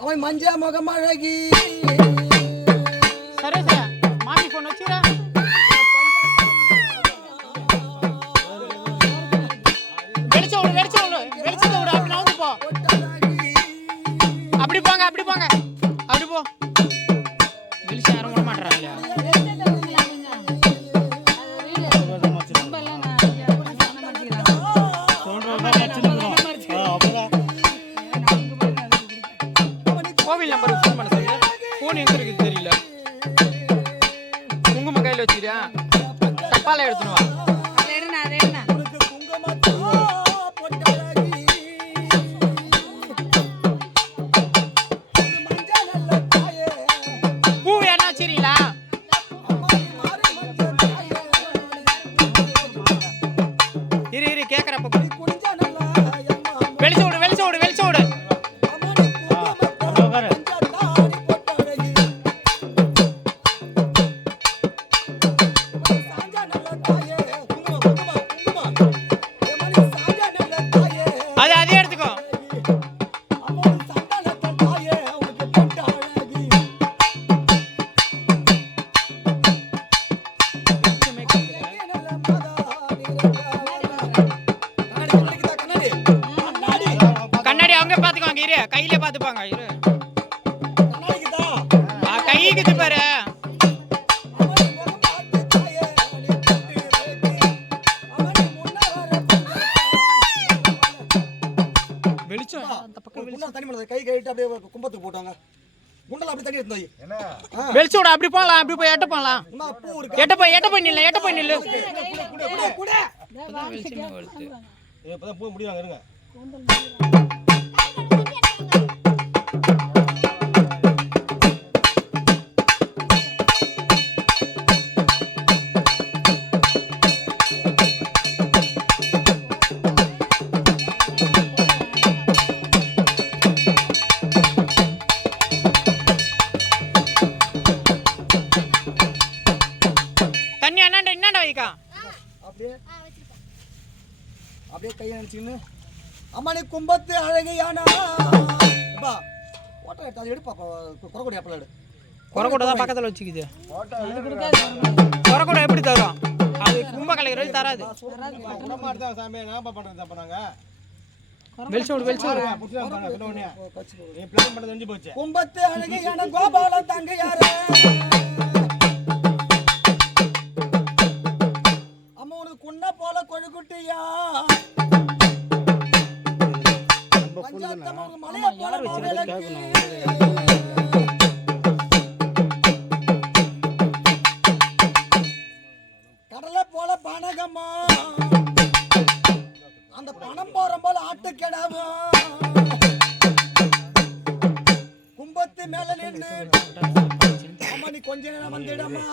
அவன் மஞ்ச முகம் அழகி சரி சார் மாமி போன் வச்சுக்கிறா வெளிச்சம் விடு அப்படி நவுந்து போ அப்படி போங்க அப்படி போ வெளிச்சம் யாரும் விட மாட்டேறாங்க கோவில் நம்பருக்கு ஃபோன் பண்ண சொல்லு ஃபோன் எங்க இருக்குது தெரியல குங்குமம் கையில் வச்சுக்கிறியா தப்பால எடுத்துன்னு வா பூ என்ன வச்சுறீங்களா இரு கேட்குறப்ப வெளிச்சம் விடு அதே எடுத்துக்கோ கண்ணாடி அவங்க பாத்துக்குவாங்க இரு கையிலே பாத்துப்பாங்க இரு கைக்குது பாரு வெளிச்சம் அந்த பக்கம் வெளிச்சம் தண்ணி மலை கை கழிட்டு அப்படியே கும்பத்துக்கு போட்டாங்க குண்டல அப்படி தண்ணி எடுத்து போய் வெளிச்சோட அப்படி போலாம் அப்படி போய் எட்ட போலாம் எட்ட போய் நில்லு வெளிச்சமே வருது இப்பதான் போய் முடிவாங்க இருங்க தண்ணி என்னடா வைக்கா அப்படியே கையை நினைச்சுன்னு அம்மா நீ கும்பத்து அழகையானா போட்டோ எடுத்து அது எடுப்பா குறக்கூட அப்பல எடு குறக்கூட தான் பக்கத்தில் வச்சுக்குது குறக்கூட எப்படி தரும் அது கும்ப கலைஞர்கள் தராது கும்பத்து அழகையான கோபால தங்க யாரு அம்மா உனக்கு குண்டா போல கொழுக்குட்டியா மலையா போல கடலை போல பணகம்மா அந்த பணம் போற போல ஆட்டு கிடாவும் கும்பத்து மேல நின்று அம்மா நீ கொஞ்ச நேரம் வந்துடமா